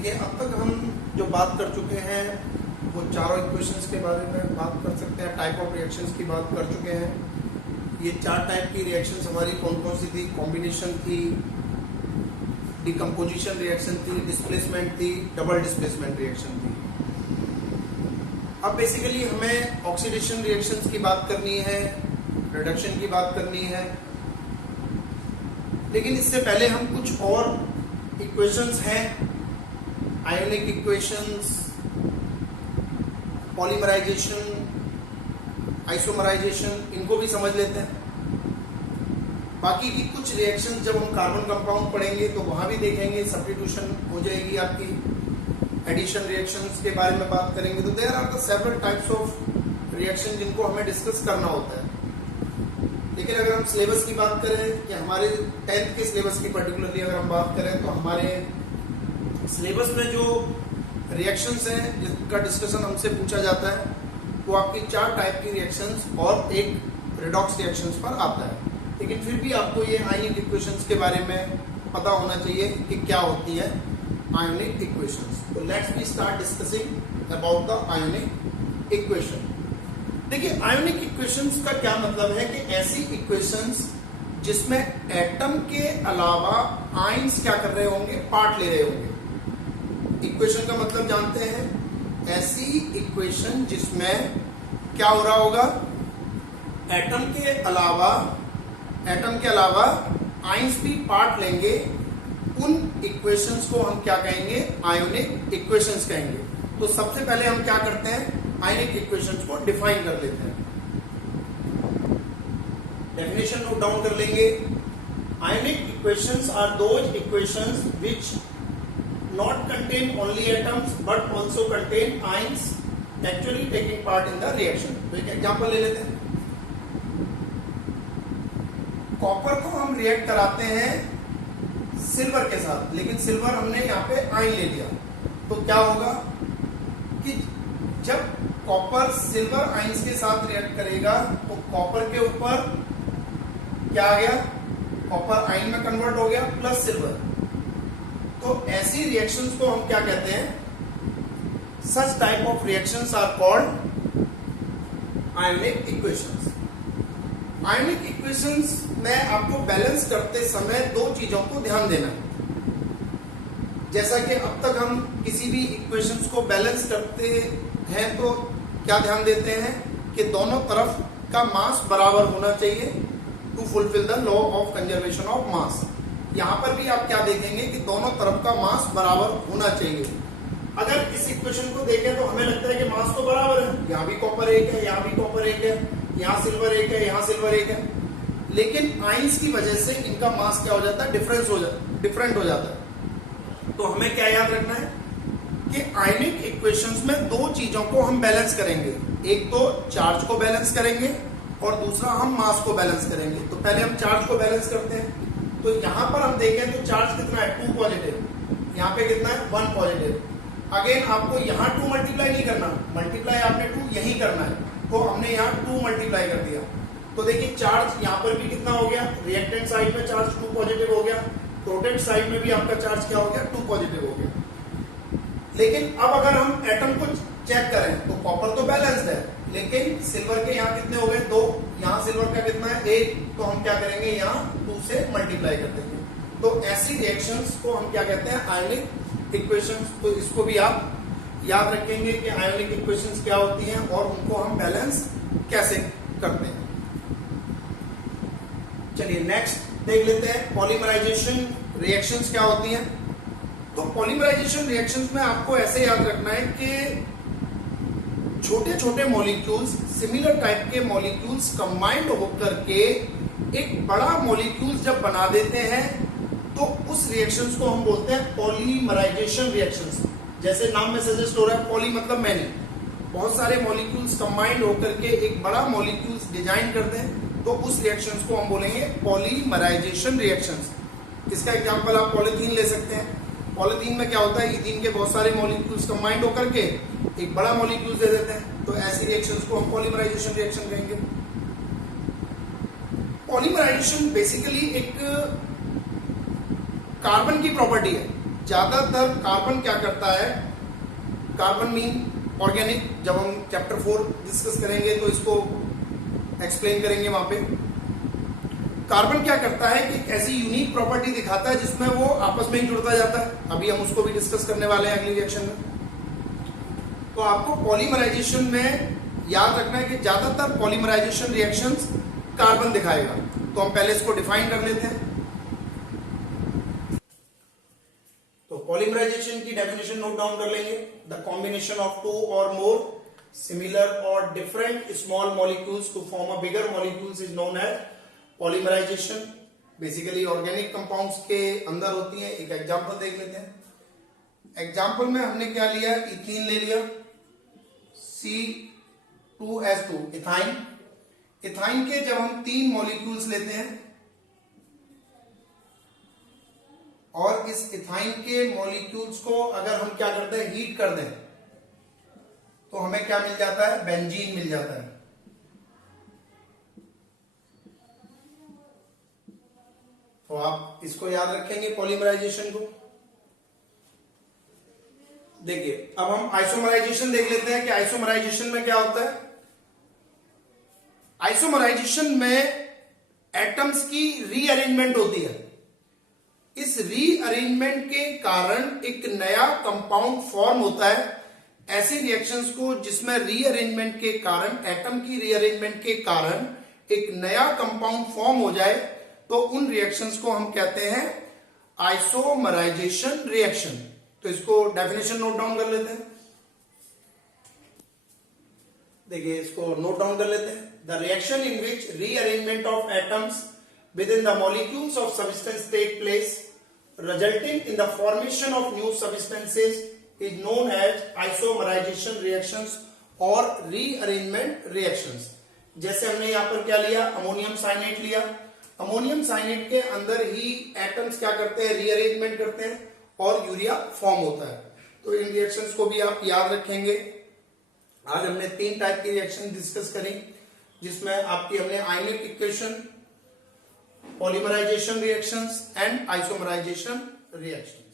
देखिए अब तक हम जो बात कर चुके हैं वो चारों इक्वेशंस के बारे में बात कर सकते हैं, टाइप ऑफ रिएक्शंस की बात कर चुके हैं। ये चार टाइप की रिएक्शंस हमारी कौन कौन सी थी? कॉम्बिनेशन थी, डिकम्पोजिशन रिएक्शन थी, डिस्प्लेसमेंट थी, डबल डिस्प्लेसमेंट रिएक्शन थी। अब बेसिकली हमें ऑक्सीडेशन रिएक्शंस की बात करनी है, रिडक्शन की बात करनी है, लेकिन इससे पहले हम कुछ और इक्वेशंस हैं, आयोनिक इक्वेशंस, पॉलीमराइजेशन, आइसोमराइजेशन, इनको भी समझ लेते हैं। बाकी की कुछ रिएक्शन जब हम कार्बन कंपाउंड पढ़ेंगे तो वहां भी देखेंगे, सब्स्टिट्यूशन हो जाएगी आपकी, एडिशन रिएक्शंस के बारे में बात करेंगे। तो there are the several types of reaction जिनको हमें डिस्कस करना होता है। लेकिन अगर हम सिलेबस की बात करें कि हमारे 10th के सिलेबस की पर्टिकुलरली अगर हम बात करें तो हमारे सिलेबस में जो रिएक्शंस हैं जिनका डिस्कशन हमसे पूछा जाता है वो आपकी 4 टाइप की रिएक्शंस और एक रिडॉक्स रिएक्शंस पर आता है। लेकिन फिर भी आपको ये आयनिक इक्वेशंस के बारे में पता होना चाहिए कि क्या होती है आयोनिक इक्वेशंस। तो let's we start discussing about the ionic equation. देखिए आयोनिक इक्वेशंस का क्या मतलब है कि ऐसी इक्वेशंस जिसमें एटम के अलावा आयंस क्या कर रहे होंगे, पार्ट ले रहे होंगे। इक्वेशन का मतलब जानते हैं, ऐसी इक्वेशन जिसमें क्या हो रहा होगा, एटम के अलावा आयंस भी पार्ट लेंगे। उन इक्वेशंस को हम क्या कहेंगे? आयोनिक इक्वेशंस कहेंगे। तो सबसे पहले हम क्या करते हैं, आयोनिक इक्वेशंस को डिफाइन कर लेते हैं। डेफिनेशन नोट डाउन कर लेंगे। Ionic equations are those equations which not contain only atoms but also contain ions actually taking part in the reaction। तो एक एग्जांपल ले लेते हैं। कॉपर को हम रिएक्ट कराते हैं सिल्वर के साथ, लेकिन सिल्वर हमने यहाँ पे आयन ले लिया। तो क्या होगा कि जब कॉपर सिल्वर आयंस के साथ रिएक्ट करेगा तो कॉपर के ऊपर क्या आ गया, कॉपर आयन में कन्वर्ट हो गया प्लस सिल्वर। तो ऐसी रिएक्शंस को हम क्या कहते हैं? Such type of reactions are called ionic equations. Ionic equations में आपको बैलेंस करते समय 2 चीजों को ध्यान देना है। जैसा कि अब तक हम किसी भी इक्वेशंस को बैलेंस करते हैं तो क्या ध्यान देते हैं कि दोनों तरफ का मास बराबर होना चाहिए to fulfil the law of conservation of mass. यहां पर भी आप क्या देखेंगे कि दोनों तरफ का मास बराबर होना चाहिए। अगर इस इक्वेशन को देखें तो हमें लगता है कि मास तो बराबर है, यहां भी कॉपर 1 है, यहां भी कॉपर 1 है, यहां सिल्वर 1 है, यहां सिल्वर 1 है, लेकिन आयंस की वजह से इनका मास क्या हो जाता है, डिफरेंट हो जाता है। तो हमें क्या याद रखना है कि आयनिक इक्वेशंस में 2 चीजों को हम बैलेंस करेंगे। एक तो चार्ज को बैलेंस करेंगे और दूसरा हम मास को बैलेंस करेंगे। तो पहले हम चार्ज को बैलेंस करते हैं। तो यहां पर हम देखें तो चार्ज कितना है, 2 पॉजिटिव, यहाँ पे कितना है, 1 पॉजिटिव। अगेन आपको यहाँ 2 मल्टीप्लाई नहीं करना, मल्टीप्लाई आपने 2 यही करना है, तो हमने यहाँ 2 मल्टीप्लाई कर दिया। तो देखिए चार्ज यहाँ पर भी कितना हो गया, रिएक्टेंट साइड में चार्ज 2 पॉजिटिव हो गया, प्रोटेक्ट साइड में भी आपका चार्ज क्या हो गया, 2 पॉजिटिव हो गया। लेकिन अब अगर हम एटम को चेक करें तो कॉपर तो बैलेंस्ड है, लेकिन सिल्वर के यहाँ कितने हो गए, 2, यहाँ सिल्वर का कितना है, 1, तो हम क्या करेंगे, यहाँ 2 से मल्टीप्लाई कर देंगे। तो ऐसी रिएक्शंस को हम क्या कहते हैं, आयोनिक इक्वेशंस। तो इसको भी आप याद रखेंगे कि आयोनिक इक्वेशंस क्या होती हैं और उनको हम बैलेंस कैसे करते हैं। चलिए नेक्स्ट देख लेते हैं, पॉलीमराइजेशन रिएक्शंस क्या होती हैं। तो पॉलीमराइजेशन रिएक्शंस में आपको ऐसे याद रखना है कि छोटे छोटे मॉलिक्यूल्स, सिमिलर टाइप के मॉलिक्यूल्स कंबाइंड होकर के एक बड़ा मॉलिक्यूल्स जब बना देते हैं तो उस रिएक्शंस को हम बोलते हैं पॉलीमराइजेशन रिएक्शंस। जैसे नाम में सजेस्ट हो रहा है, पॉली मतलब मैनी, बहुत सारे मॉलिक्यूल्स कंबाइंड होकर के एक बड़ा मॉलिक्यूल्स डिजाइन करते हैं, तो उस रिएक्शंस को हम बोलेंगे पॉलीमराइजेशन रिएक्शंस। इसका एग्जांपल आप पॉलीथीन ले सकते हैं। पॉलीथीन में क्या होता है, इथीन के बहुत सारे मॉलिक्यूल्स कंबाइंड होकर के एक बड़ा मॉलिक्यूल दे देते हैं, तो ऐसी रिएक्शंस को हम पॉलीमराइजेशन रिएक्शन कहेंगे। पॉलीमराइजेशन बेसिकली एक कार्बन की प्रॉपर्टी है ज्यादातर कार्बन क्या करता है, कार्बन मीन ऑर्गेनिक, जब हम चैप्टर 4 डिस्कस करेंगे तो इसको एक्सप्लेन करेंगे वहां पे। कार्बन क्या करता है कि एक ऐसी यूनिक प्रॉपर्टी दिखाता है जिसमें वो आपस में ही जुड़ता जाता है। अभी हम उसको भी डिस्कस करने वाले हैं अगली रिएक्शन में। तो आपको पॉलीमराइजेशन में याद रखना है कि ज्यादातर पॉलीमराइजेशन रिएक्शंस कार्बन दिखाएगा। तो हम पहले इसको डिफाइन कर लेते हैं। तो पॉलीमराइजेशन की डेफिनेशन नोट डाउन कर लेंगे। The combination of two or more similar or different small molecules to form a bigger molecules is known as polymerisation. Basically organic compounds के अंदर होती है। एक एग्जांपल देख लेते हैं। एग्जांपल में हमने क्या लिया, इथीन ले लिया, C2H2 इथाइन। इथाइन के जब हम 3 मॉलिक्यूल्स लेते हैं और इस इथाइन के मॉलिक्यूल्स को अगर हम क्या करते हैं, हीट कर दें, तो हमें क्या मिल जाता है, बेंजीन मिल जाता है। तो आप इसको याद रखेंगे पॉलीमराइजेशन को। देखिए अब हम आइसोमराइजेशन देख लेते हैं कि आइसोमराइजेशन में क्या होता है। आइसोमराइजेशन में एटम्स की रीअरेंजमेंट होती है। इस रीअरेंजमेंट के कारण एक नया कंपाउंड फॉर्म होता है। ऐसी रिएक्शंस को जिसमें रीअरेंजमेंट के कारण, एटम की रीअरेंजमेंट के कारण एक नया कंपाउंड फॉर्म हो जाए, तो उन रिएक्शंस को हम कहते हैं आइसोमराइजेशन रिएक्शन। तो इसको डेफिनेशन नोट डाउन कर लेते हैं। देखिए इसको नोट डाउन कर लेते हैं। The reaction in which rearrangement of atoms within the molecules of substance take place resulting in the formation of new substances is known as isomerization reactions और rearrangement reactions. जैसे हमने यहां पर क्या लिया, अमोनियम साइनेट लिया। अमोनियम साइनेट के अंदर ही एटम्स क्या करते हैं, रीअरेंजमेंट करते हैं और यूरिया फॉर्म होता है। तो इन रिएक्शंस को भी आप याद रखेंगे। आज हमने 3 टाइप की रिएक्शन डिस्कस करी, जिसमें आपकी हमने ionic equation, polymerisation reactions and isomerisation reaction.